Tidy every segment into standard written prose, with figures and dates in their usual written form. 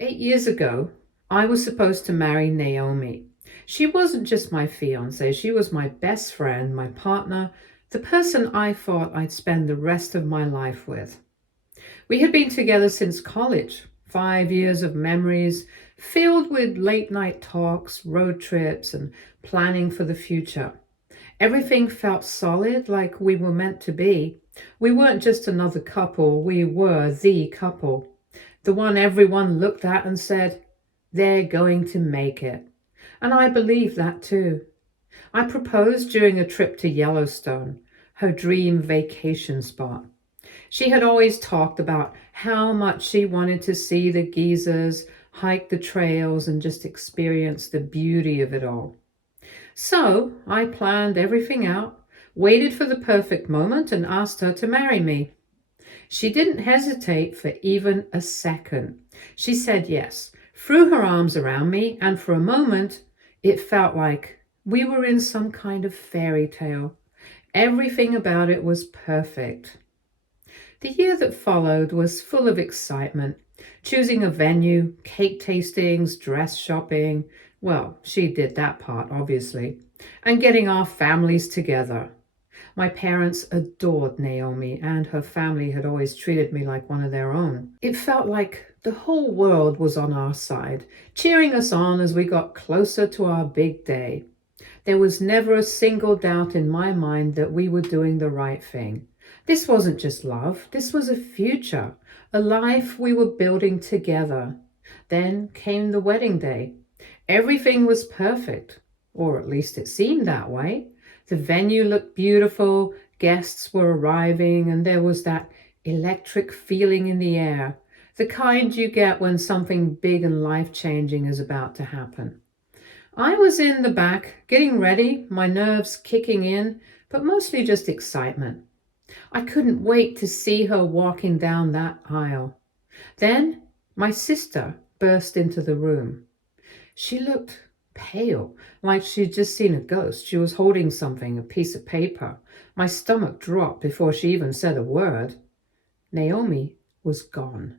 8 years ago, I was supposed to marry Naomi. She wasn't just my fiance, she was my best friend, my partner, the person I thought I'd spend the rest of my life with. We had been together since college, 5 years of memories filled with late night talks, road trips, and planning for the future. Everything felt solid, like we were meant to be. We weren't just another couple, we were the couple. The one everyone looked at and said, they're going to make it. And I believed that too. I proposed during a trip to Yellowstone, her dream vacation spot. She had always talked about how much she wanted to see the geysers, hike the trails, and just experience the beauty of it all. So I planned everything out, waited for the perfect moment, and asked her to marry me. She didn't hesitate for even a second. She said yes, threw her arms around me, and for a moment, it felt like we were in some kind of fairy tale. Everything about it was perfect. The year that followed was full of excitement. Choosing a venue, cake tastings, dress shopping. Well, she did that part, obviously. And getting our families together. My parents adored Naomi, and her family had always treated me like one of their own. It felt like the whole world was on our side, cheering us on as we got closer to our big day. There was never a single doubt in my mind that we were doing the right thing. This wasn't just love, this was a future, a life we were building together. Then came the wedding day. Everything was perfect, or at least it seemed that way. The venue looked beautiful, guests were arriving, and there was that electric feeling in the air, the kind you get when something big and life-changing is about to happen. I was in the back, getting ready, my nerves kicking in, but mostly just excitement. I couldn't wait to see her walking down that aisle. Then my sister burst into the room. She looked pale, like she'd just seen a ghost. She was holding something, a piece of paper. My stomach dropped before she even said a word. Naomi was gone.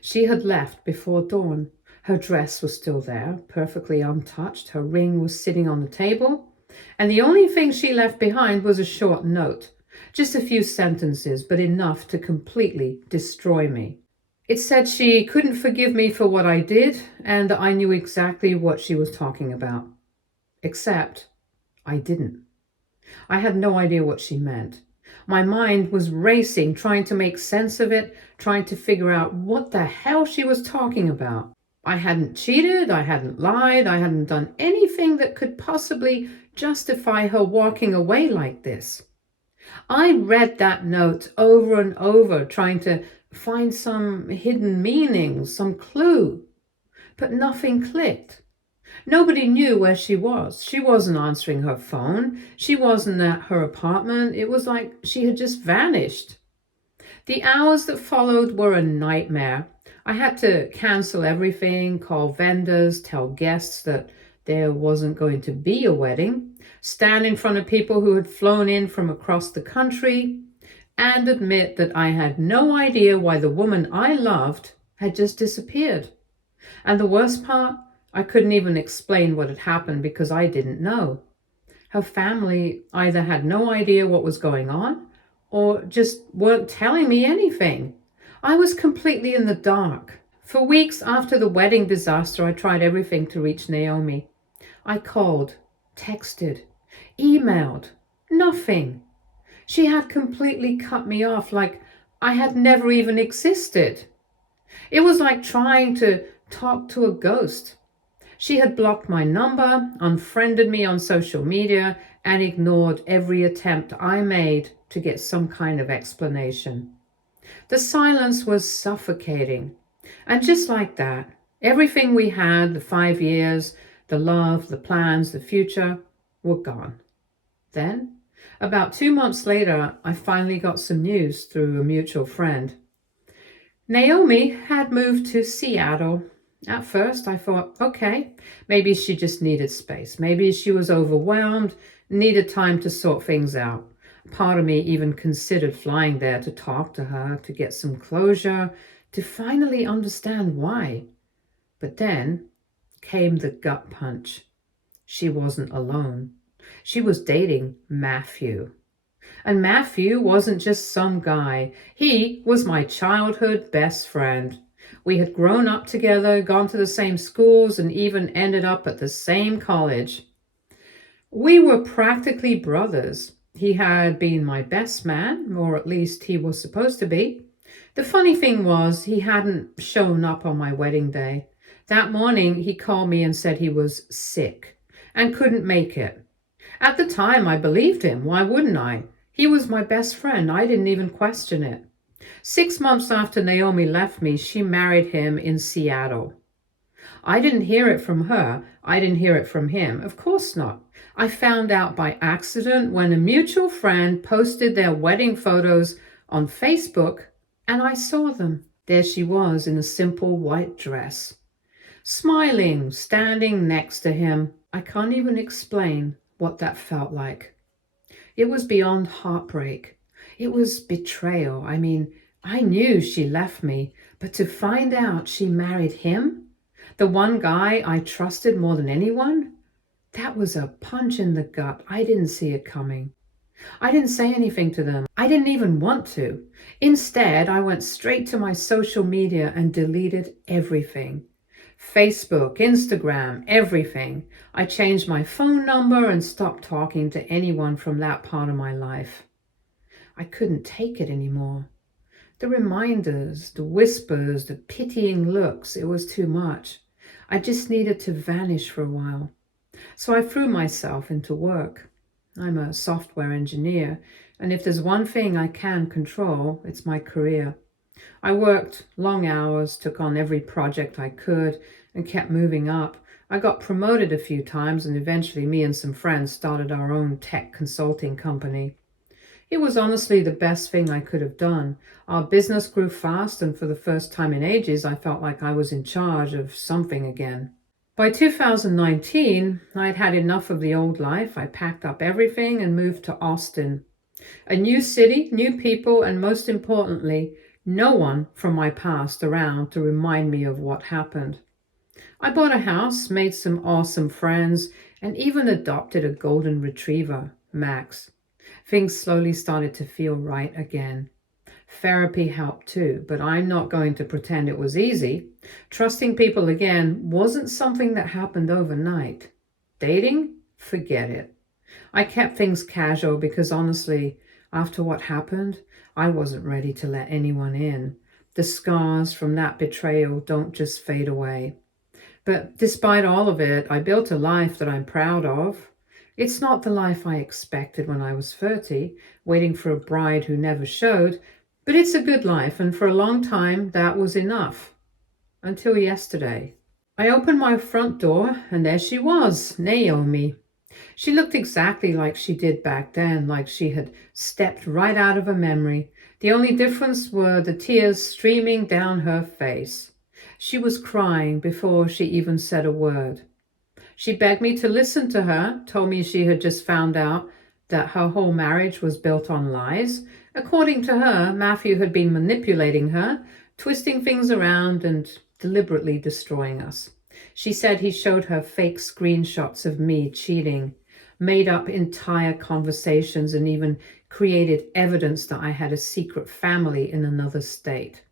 She had left before dawn. Her dress was still there, perfectly untouched. Her ring was sitting on the table. And the only thing she left behind was a short note. Just a few sentences, but enough to completely destroy me. It said she couldn't forgive me for what I did, and that I knew exactly what she was talking about. Except I didn't. I had no idea what she meant. My mind was racing, trying to make sense of it, trying to figure out what the hell she was talking about. I hadn't cheated, I hadn't lied, I hadn't done anything that could possibly justify her walking away like this. I read that note over and over, trying to find some hidden meaning, some clue, but nothing clicked. Nobody knew where she was. She wasn't answering her phone. She wasn't at her apartment. It was like she had just vanished. The hours that followed were a nightmare. I had to cancel everything, call vendors, tell guests that there wasn't going to be a wedding, stand in front of people who had flown in from across the country, and admit that I had no idea why the woman I loved had just disappeared. And the worst part, I couldn't even explain what had happened because I didn't know. Her family either had no idea what was going on or just weren't telling me anything. I was completely in the dark. For weeks after the wedding disaster, I tried everything to reach Naomi. I called, texted, emailed, nothing. She had completely cut me off, like I had never even existed. It was like trying to talk to a ghost. She had blocked my number, unfriended me on social media, and ignored every attempt I made to get some kind of explanation. The silence was suffocating. And just like that, everything we had, the 5 years, the love, the plans, the future, were gone. Then, about 2 months later, I finally got some news through a mutual friend. Naomi had moved to Seattle. At first, I thought, okay, maybe she just needed space. Maybe she was overwhelmed, needed time to sort things out. Part of me even considered flying there to talk to her, to get some closure, to finally understand why. But then came the gut punch. She wasn't alone. She was dating Matthew. And Matthew wasn't just some guy. He was my childhood best friend. We had grown up together, gone to the same schools, and even ended up at the same college. We were practically brothers. He had been my best man, or at least he was supposed to be. The funny thing was, he hadn't shown up on my wedding day. That morning, he called me and said he was sick and couldn't make it. At the time, I believed him. Why wouldn't I? He was my best friend. I didn't even question it. 6 months after Naomi left me, she married him in Seattle. I didn't hear it from her. I didn't hear it from him. Of course not. I found out by accident when a mutual friend posted their wedding photos on Facebook, and I saw them. There she was in a simple white dress, smiling, standing next to him. I can't even explain what that felt like. It was beyond heartbreak. It was betrayal. I mean, I knew she left me, but to find out she married him, the one guy I trusted more than anyone, that was a punch in the gut. I didn't see it coming. I didn't say anything to them. I didn't even want to. Instead, I went straight to my social media and deleted everything. Facebook, Instagram, everything. I changed my phone number and stopped talking to anyone from that part of my life. I couldn't take it anymore. The reminders, the whispers, the pitying looks, it was too much. I just needed to vanish for a while. So I threw myself into work. I'm a software engineer, and if there's one thing I can control, it's my career. I worked long hours, took on every project I could, and kept moving up. I got promoted a few times, and eventually me and some friends started our own tech consulting company. It was honestly the best thing I could have done. Our business grew fast, and for the first time in ages, I felt like I was in charge of something again. By 2019, I'd had enough of the old life. I packed up everything and moved to Austin. A new city, new people, and most importantly, no one from my past around to remind me of what happened. I bought a house, made some awesome friends, and even adopted a golden retriever, Max. Things slowly started to feel right again. Therapy helped too, but I'm not going to pretend it was easy. Trusting people again wasn't something that happened overnight. Dating? Forget it. I kept things casual because honestly, after what happened, I wasn't ready to let anyone in. The scars from that betrayal don't just fade away. But despite all of it, I built a life that I'm proud of. It's not the life I expected when I was 30, waiting for a bride who never showed, but it's a good life, and for a long time that was enough. Until yesterday. I opened my front door, and there she was, Naomi. She looked exactly like she did back then, like she had stepped right out of a memory. The only difference were the tears streaming down her face. She was crying before she even said a word. She begged me to listen to her, told me she had just found out that her whole marriage was built on lies. According to her, Matthew had been manipulating her, twisting things around and deliberately destroying us. She said he showed her fake screenshots of me cheating, made up entire conversations, and even created evidence that I had a secret family in another state.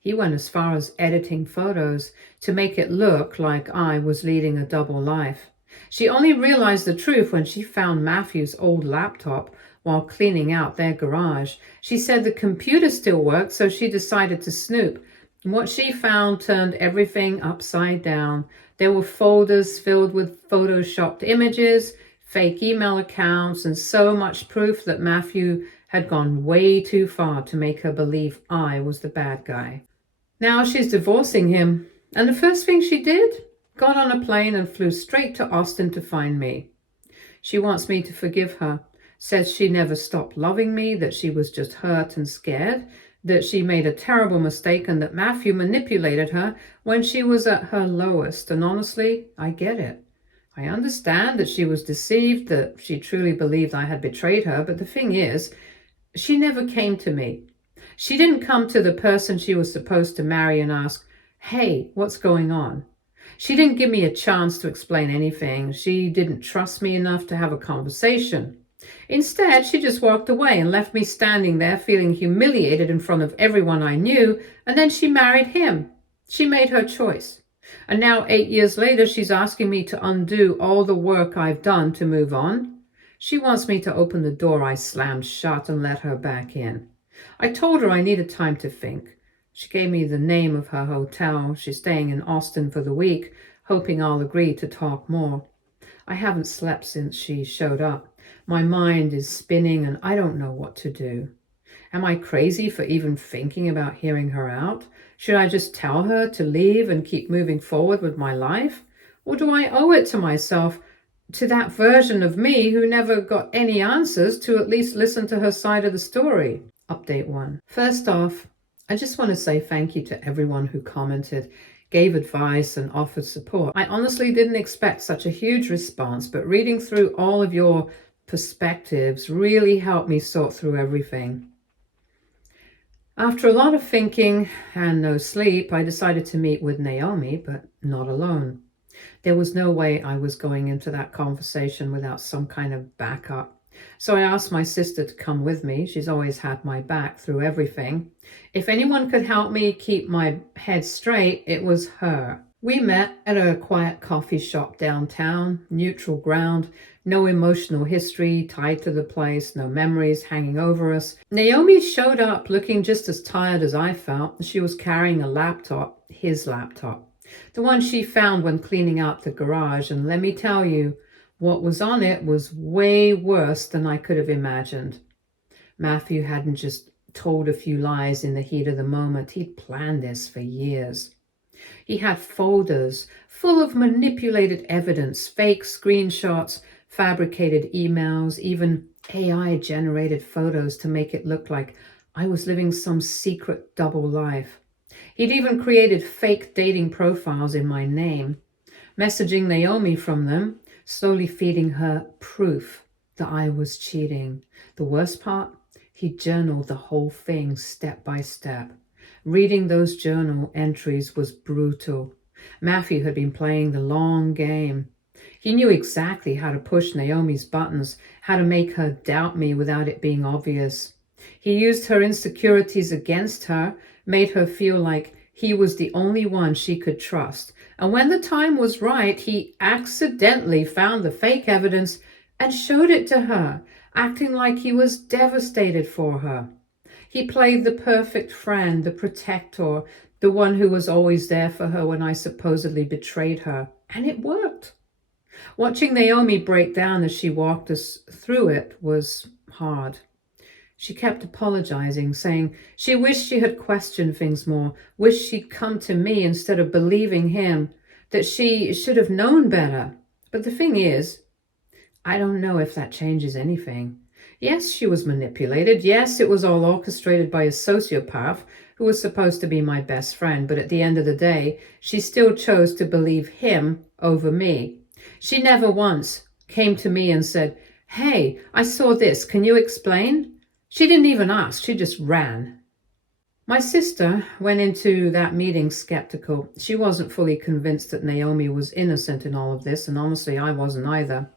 He went as far as editing photos to make it look like I was leading a double life. She only realized the truth when she found Matthew's old laptop while cleaning out their garage. She said the computer still worked, so she decided to snoop. What she found turned everything upside down. There were folders filled with photoshopped images, fake email accounts, and so much proof that Matthew had gone way too far to make her believe I was the bad guy. Now she's divorcing him, and the first thing she did, got on a plane and flew straight to Austin to find me. She wants me to forgive her, says she never stopped loving me, that she was just hurt and scared, that she made a terrible mistake and that Matthew manipulated her when she was at her lowest. And honestly, I get it. I understand that she was deceived, that she truly believed I had betrayed her, but the thing is, she never came to me. She didn't come to the person she was supposed to marry and ask, "Hey, what's going on?" She didn't give me a chance to explain anything. She didn't trust me enough to have a conversation. Instead, she just walked away and left me standing there feeling humiliated in front of everyone I knew, and then she married him. She made her choice. And now, 8 years later, she's asking me to undo all the work I've done to move on. She wants me to open the door I slammed shut and let her back in. I told her I needed time to think. She gave me the name of her hotel. She's staying in Austin for the week, hoping I'll agree to talk more. I haven't slept since she showed up. My mind is spinning and I don't know what to do. Am I crazy for even thinking about hearing her out? Should I just tell her to leave and keep moving forward with my life? Or do I owe it to myself, to that version of me who never got any answers, to at least listen to her side of the story? Update 1. First off, I just want to say thank you to everyone who commented, gave advice and offered support. I honestly didn't expect such a huge response, but reading through all of your perspectives really helped me sort through everything. After a lot of thinking and no sleep, I decided to meet with Naomi, but not alone. There was no way I was going into that conversation without some kind of backup. So I asked my sister to come with me. She's always had my back through everything. If anyone could help me keep my head straight, it was her. We met at a quiet coffee shop downtown, neutral ground, no emotional history tied to the place, no memories hanging over us. Naomi showed up looking just as tired as I felt. She was carrying a laptop, his laptop, the one she found when cleaning out the garage, and let me tell you, what was on it was way worse than I could have imagined. Matthew hadn't just told a few lies in the heat of the moment. He'd planned this for years. He had folders full of manipulated evidence, fake screenshots, fabricated emails, even AI-generated photos to make it look like I was living some secret double life. He'd even created fake dating profiles in my name, messaging Naomi from them, slowly feeding her proof that I was cheating. The worst part, he journaled the whole thing step by step. Reading those journal entries was brutal. Matthew had been playing the long game. He knew exactly how to push Naomi's buttons, how to make her doubt me without it being obvious. He used her insecurities against her, made her feel like he was the only one she could trust. And when the time was right, he accidentally found the fake evidence and showed it to her, acting like he was devastated for her. He played the perfect friend, the protector, the one who was always there for her when I supposedly betrayed her. And it worked. Watching Naomi break down as she walked us through it was hard. She kept apologizing, saying she wished she had questioned things more, wished she'd come to me instead of believing him, that she should have known better. But the thing is, I don't know if that changes anything. Yes, she was manipulated. Yes, it was all orchestrated by a sociopath who was supposed to be my best friend. But at the end of the day, she still chose to believe him over me. She never once came to me and said, "Hey, I saw this. Can you explain?" She didn't even ask. She just ran. My sister went into that meeting skeptical. She wasn't fully convinced that Naomi was innocent in all of this, and honestly, I wasn't either.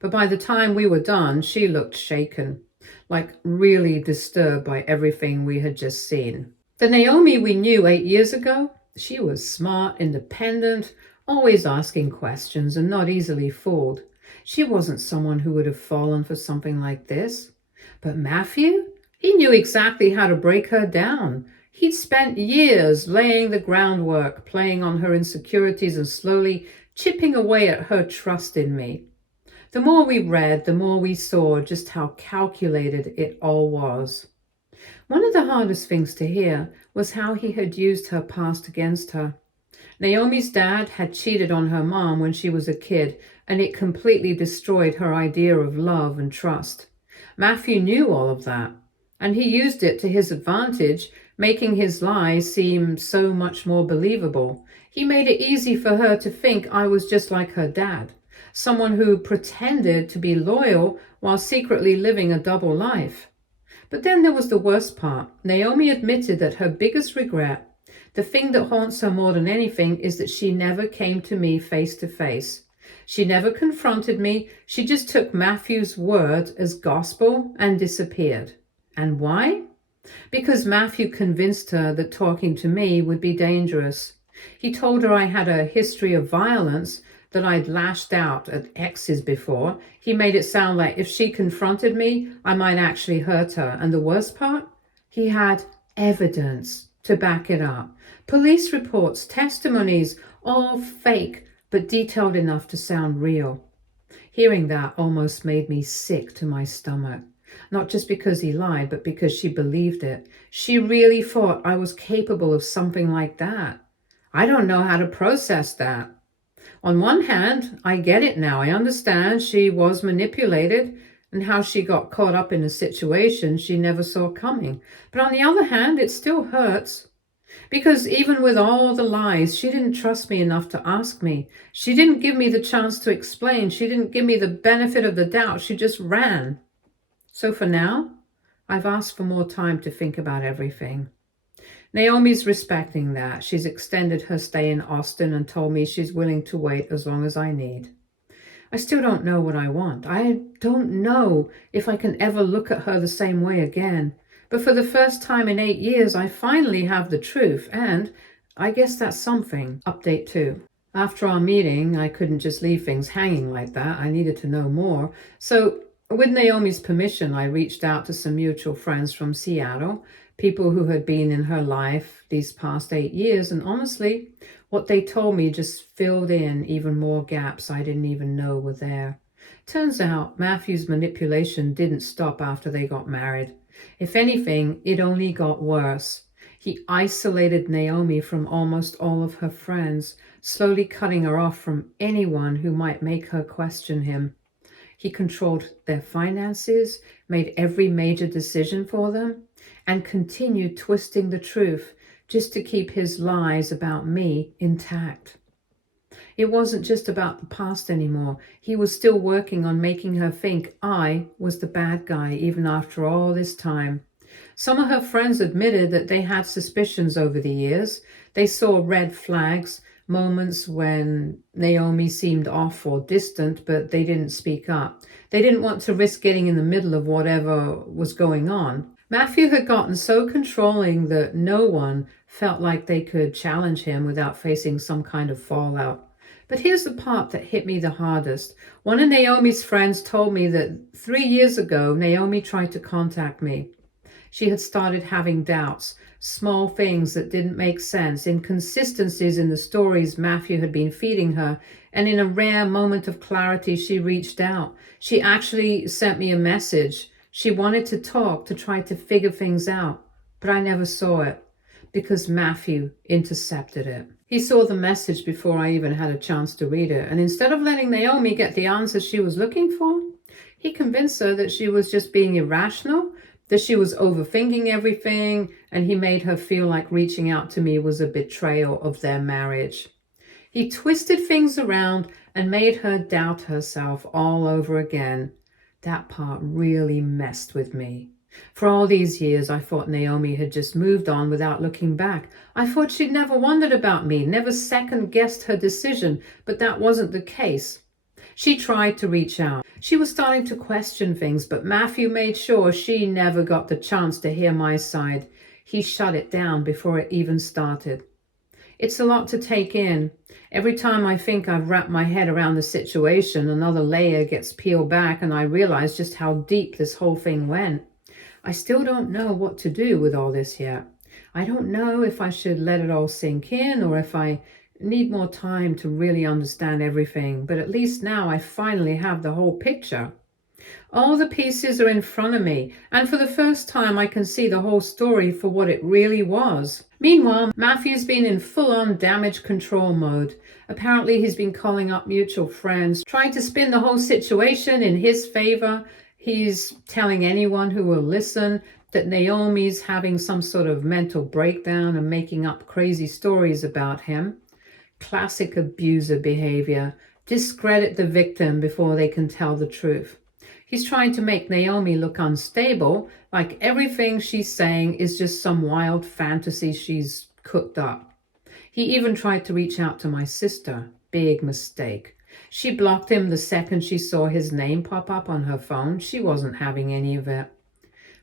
But by the time we were done, she looked shaken, like really disturbed by everything we had just seen. The Naomi we knew 8 years ago, she was smart, independent, always asking questions and not easily fooled. She wasn't someone who would have fallen for something like this. But Matthew, he knew exactly how to break her down. He'd spent years laying the groundwork, playing on her insecurities and slowly chipping away at her trust in me. The more we read, the more we saw just how calculated it all was. One of the hardest things to hear was how he had used her past against her. Naomi's dad had cheated on her mom when she was a kid, and it completely destroyed her idea of love and trust. Matthew knew all of that, and he used it to his advantage, making his lies seem so much more believable. He made it easy for her to think I was just like her dad, someone who pretended to be loyal while secretly living a double life. But then there was the worst part. Naomi admitted that her biggest regret, the thing that haunts her more than anything, is that she never came to me face to face. She never confronted me. She just took Matthew's word as gospel and disappeared. And why? Because Matthew convinced her that talking to me would be dangerous. He told her I had a history of violence, that I'd lashed out at exes before. He made it sound like if she confronted me, I might actually hurt her. And the worst part? He had evidence to back it up. Police reports, testimonies, all fake, but detailed enough to sound real. Hearing that almost made me sick to my stomach. Not just because he lied, but because she believed it. She really thought I was capable of something like that. I don't know how to process that. On one hand, I get it now. I understand she was manipulated and how she got caught up in a situation she never saw coming. But on the other hand, it still hurts. Because even with all the lies, she didn't trust me enough to ask me. She didn't give me the chance to explain. She didn't give me the benefit of the doubt. She just ran. So for now, I've asked for more time to think about everything. Naomi's respecting that. She's extended her stay in Austin and told me she's willing to wait as long as I need. I still don't know what I want. I don't know if I can ever look at her the same way again. But for the first time in 8 years, I finally have the truth, and I guess that's something. Update 2. After our meeting, I couldn't just leave things hanging like that. I needed to know more. So with Naomi's permission, I reached out to some mutual friends from Seattle, people who had been in her life these past 8 years, and honestly, what they told me just filled in even more gaps I didn't even know were there. Turns out Matthew's manipulation didn't stop after they got married. If anything, it only got worse. He isolated Naomi from almost all of her friends, slowly cutting her off from anyone who might make her question him. He controlled their finances, made every major decision for them, and continued twisting the truth just to keep his lies about me intact. It wasn't just about the past anymore. He was still working on making her think I was the bad guy even after all this time. Some of her friends admitted that they had suspicions over the years. They saw red flags, moments when Naomi seemed off or distant, but they didn't speak up. They didn't want to risk getting in the middle of whatever was going on. Matthew had gotten so controlling that no one felt like they could challenge him without facing some kind of fallout. But here's the part that hit me the hardest. One of Naomi's friends told me that 3 years ago, Naomi tried to contact me. She had started having doubts, small things that didn't make sense, inconsistencies in the stories Matthew had been feeding her, and in a rare moment of clarity, she reached out. She actually sent me a message. She wanted to talk, to try to figure things out, but I never saw it because Matthew intercepted it. He saw the message before I even had a chance to read it, and instead of letting Naomi get the answers she was looking for, he convinced her that she was just being irrational, that she was overthinking everything, and he made her feel like reaching out to me was a betrayal of their marriage. He twisted things around and made her doubt herself all over again. That part really messed with me. For all these years, I thought Naomi had just moved on without looking back. I thought she'd never wondered about me, never second-guessed her decision, but that wasn't the case. She tried to reach out. She was starting to question things, but Matthew made sure she never got the chance to hear my side. He shut it down before it even started. It's a lot to take in. Every time I think I've wrapped my head around the situation, another layer gets peeled back and I realize just how deep this whole thing went. I still don't know what to do with all this yet. I don't know if I should let it all sink in or if I need more time to really understand everything, but at least now I finally have the whole picture. All the pieces are in front of me, and for the first time I can see the whole story for what it really was. Meanwhile, Matthew's been in full-on damage control mode. Apparently he's been calling up mutual friends, trying to spin the whole situation in his favor. He's telling anyone who will listen that Naomi's having some sort of mental breakdown and making up crazy stories about him. Classic abuser behavior. Discredit the victim before they can tell the truth. He's trying to make Naomi look unstable, like everything she's saying is just some wild fantasy she's cooked up. He even tried to reach out to my sister. Big mistake. She blocked him the second she saw his name pop up on her phone. She wasn't having any of it.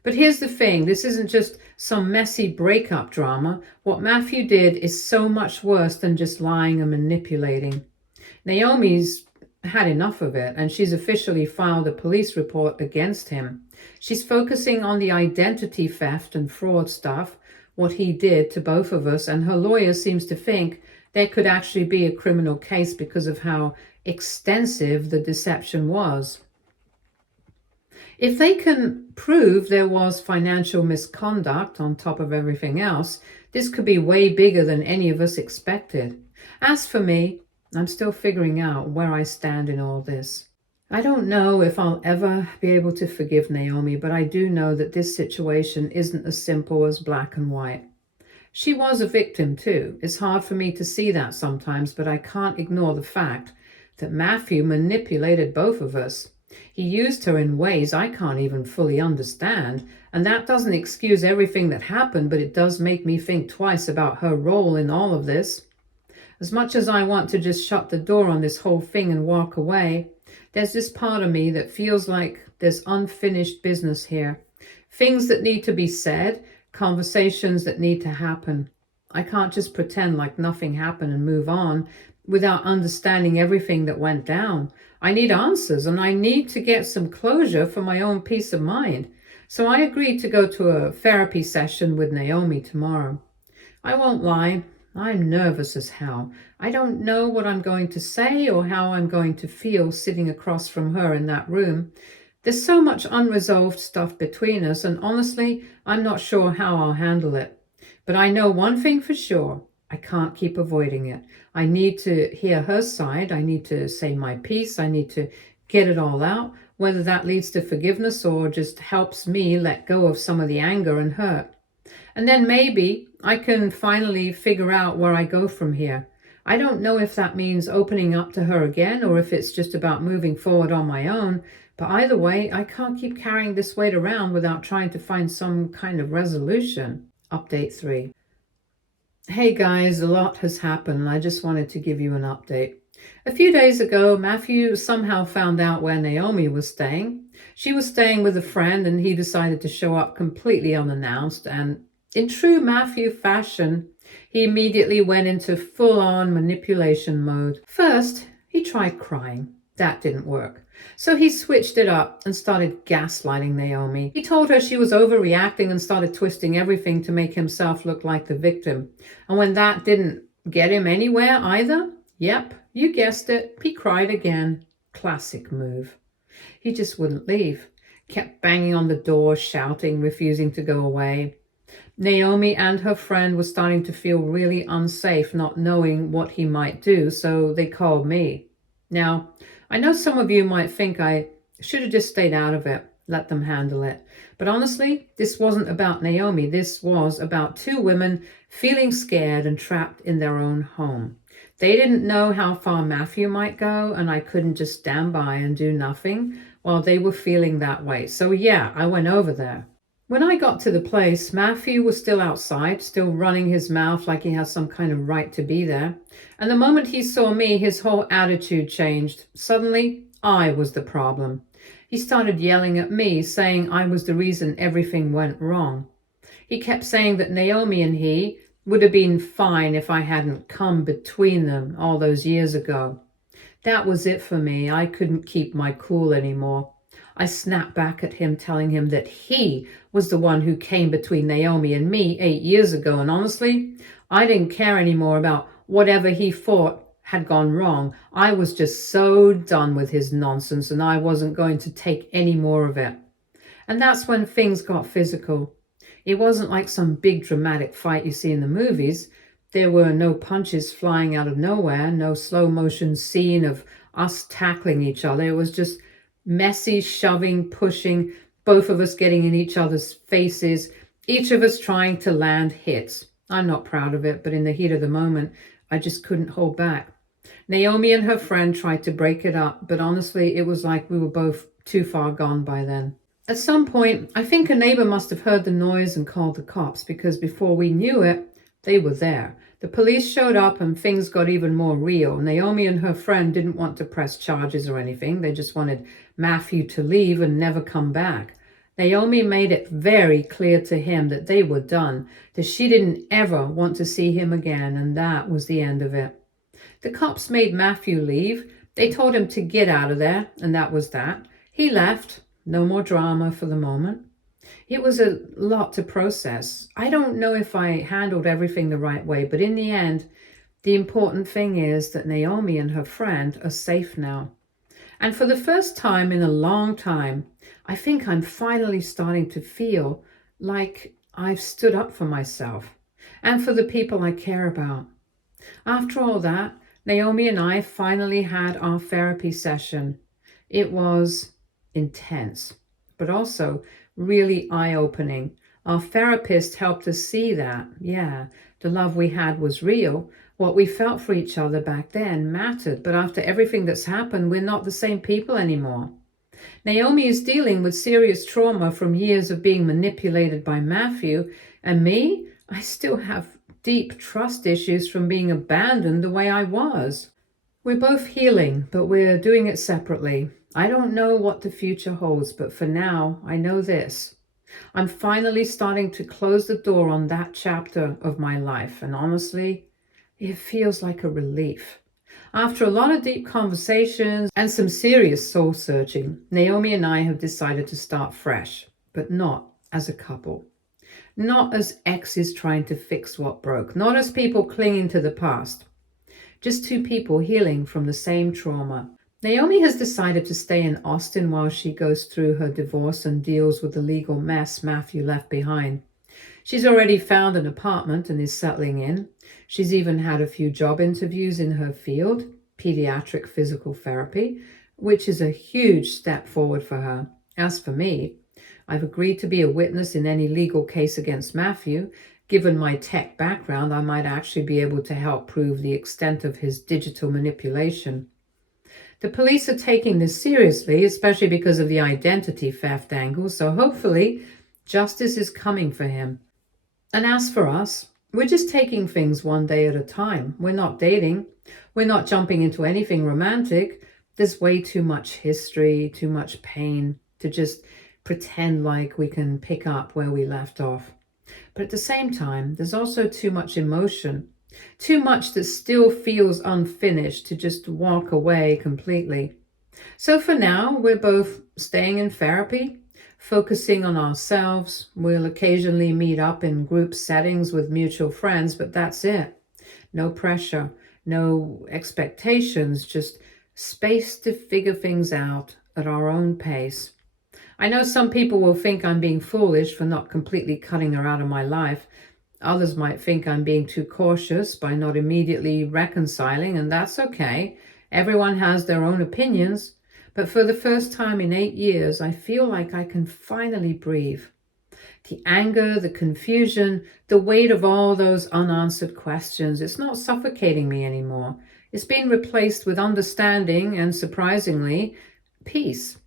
But here's the thing, this isn't just some messy breakup drama. What Matthew did is so much worse than just lying and manipulating. Naomi's had enough of it, and she's officially filed a police report against him. She's focusing on the identity theft and fraud stuff, what he did to both of us, and her lawyer seems to think there could actually be a criminal case because of how extensive the deception was. If they can prove there was financial misconduct on top of everything else, this could be way bigger than any of us expected. As for me, I'm still figuring out where I stand in all this. I don't know if I'll ever be able to forgive Naomi, but I do know that this situation isn't as simple as black and white. She was a victim too. It's hard for me to see that sometimes, but I can't ignore the fact that Matthew manipulated both of us. He used her in ways I can't even fully understand, and that doesn't excuse everything that happened, but it does make me think twice about her role in all of this. As much as I want to just shut the door on this whole thing and walk away, there's this part of me that feels like there's unfinished business here. Things that need to be said, conversations that need to happen. I can't just pretend like nothing happened and move on without understanding everything that went down. I need answers, and I need to get some closure for my own peace of mind. So I agreed to go to a therapy session with Naomi tomorrow. I won't lie, I'm nervous as hell. I don't know what I'm going to say or how I'm going to feel sitting across from her in that room. There's so much unresolved stuff between us, and honestly, I'm not sure how I'll handle it. But I know one thing for sure. I can't keep avoiding it. I need to hear her side. I need to say my piece. I need to get it all out, whether that leads to forgiveness or just helps me let go of some of the anger and hurt. And then maybe I can finally figure out where I go from here. I don't know if that means opening up to her again or if it's just about moving forward on my own. But either way, I can't keep carrying this weight around without trying to find some kind of resolution. Update 3. Hey guys, a lot has happened and I just wanted to give you an update. A few days ago, Matthew somehow found out where Naomi was staying. She was staying with a friend and he decided to show up completely unannounced, and in true Matthew fashion, he immediately went into full-on manipulation mode. First, he tried crying. That didn't work. So he switched it up and started gaslighting Naomi. He told her she was overreacting and started twisting everything to make himself look like the victim. And when that didn't get him anywhere either, yep, you guessed it, he cried again. Classic move. He just wouldn't leave. Kept banging on the door, shouting, refusing to go away. Naomi and her friend were starting to feel really unsafe, not knowing what he might do, so they called me. Now, I know some of you might think I should have just stayed out of it, let them handle it. But honestly, this wasn't about Naomi. This was about two women feeling scared and trapped in their own home. They didn't know how far Matthew might go, and I couldn't just stand by and do nothing while they were feeling that way. So yeah, I went over there. When I got to the place, Matthew was still outside, still running his mouth like he has some kind of right to be there. And the moment he saw me, his whole attitude changed. Suddenly, I was the problem. He started yelling at me, saying I was the reason everything went wrong. He kept saying that Naomi and he would have been fine if I hadn't come between them all those years ago. That was it for me. I couldn't keep my cool anymore. I snapped back at him, telling him that he was the one who came between Naomi and me 8 years ago. And honestly, I didn't care anymore about whatever he thought had gone wrong. I was just so done with his nonsense, and I wasn't going to take any more of it. And that's when things got physical. It wasn't like some big dramatic fight you see in the movies. There were no punches flying out of nowhere, no slow motion scene of us tackling each other. It was just messy shoving, pushing, both of us getting in each other's faces, each of us trying to land hits. I'm not proud of it, but in the heat of the moment, I just couldn't hold back. Naomi and her friend tried to break it up, but honestly, it was like we were both too far gone by then. At some point, I think a neighbor must have heard the noise and called the cops, because before we knew it, they were there. The police showed up and things got even more real. Naomi and her friend didn't want to press charges or anything. They just wanted Matthew to leave and never come back. Naomi made it very clear to him that they were done, that she didn't ever want to see him again, and that was the end of it. The cops made Matthew leave. They told him to get out of there, and that was that. He left. No more drama for the moment. It was a lot to process. I don't know if I handled everything the right way, but in the end, the important thing is that Naomi and her friend are safe now. And for the first time in a long time, I think I'm finally starting to feel like I've stood up for myself and for the people I care about. After all that, Naomi and I finally had our therapy session. It was intense, but also really eye-opening. Our therapist helped us see that, the love we had was real. What we felt for each other back then mattered, but after everything that's happened, we're not the same people anymore. Naomi is dealing with serious trauma from years of being manipulated by Matthew, and me, I still have deep trust issues from being abandoned the way I was. We're both healing, but we're doing it separately. I don't know what the future holds, but for now, I know this. I'm finally starting to close the door on that chapter of my life, and honestly, it feels like a relief. After a lot of deep conversations and some serious soul searching, Naomi and I have decided to start fresh, but not as a couple. Not as exes trying to fix what broke, not as people clinging to the past. Just two people healing from the same trauma. Naomi has decided to stay in Austin while she goes through her divorce and deals with the legal mess Matthew left behind. She's already found an apartment and is settling in. She's even had a few job interviews in her field, pediatric physical therapy, which is a huge step forward for her. As for me, I've agreed to be a witness in any legal case against Matthew. Given my tech background, I might actually be able to help prove the extent of his digital manipulation. The police are taking this seriously, especially because of the identity theft angle, so hopefully justice is coming for him. And as for us, we're just taking things one day at a time. We're not dating. We're not jumping into anything romantic. There's way too much history, too much pain to just pretend like we can pick up where we left off. But at the same time, there's also too much emotion. Too much that still feels unfinished to just walk away completely. So for now, we're both staying in therapy, focusing on ourselves. We'll occasionally meet up in group settings with mutual friends, but that's it. No pressure, no expectations, just space to figure things out at our own pace. I know some people will think I'm being foolish for not completely cutting her out of my life. Others might think I'm being too cautious by not immediately reconciling, and that's okay. Everyone has their own opinions, but for the first time in 8 years, I feel like I can finally breathe. The anger, the confusion, the weight of all those unanswered questions, it's not suffocating me anymore. It's been replaced with understanding and, surprisingly, peace.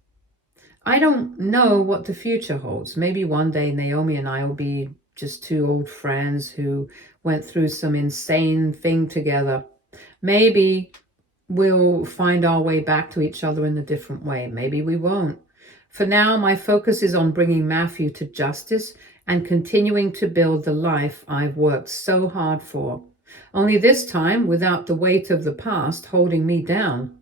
I don't know what the future holds. Maybe one day Naomi and I will be just two old friends who went through some insane thing together. Maybe we'll find our way back to each other in a different way. Maybe we won't. For now, my focus is on bringing Matthew to justice and continuing to build the life I've worked so hard for. Only this time without the weight of the past holding me down.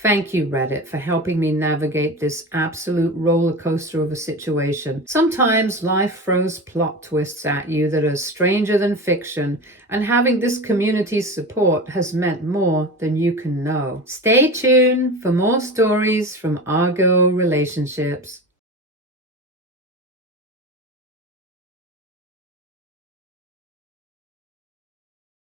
Thank you, Reddit, for helping me navigate this absolute roller coaster of a situation. Sometimes life throws plot twists at you that are stranger than fiction, and having this community's support has meant more than you can know. Stay tuned for more stories from our girl relationships.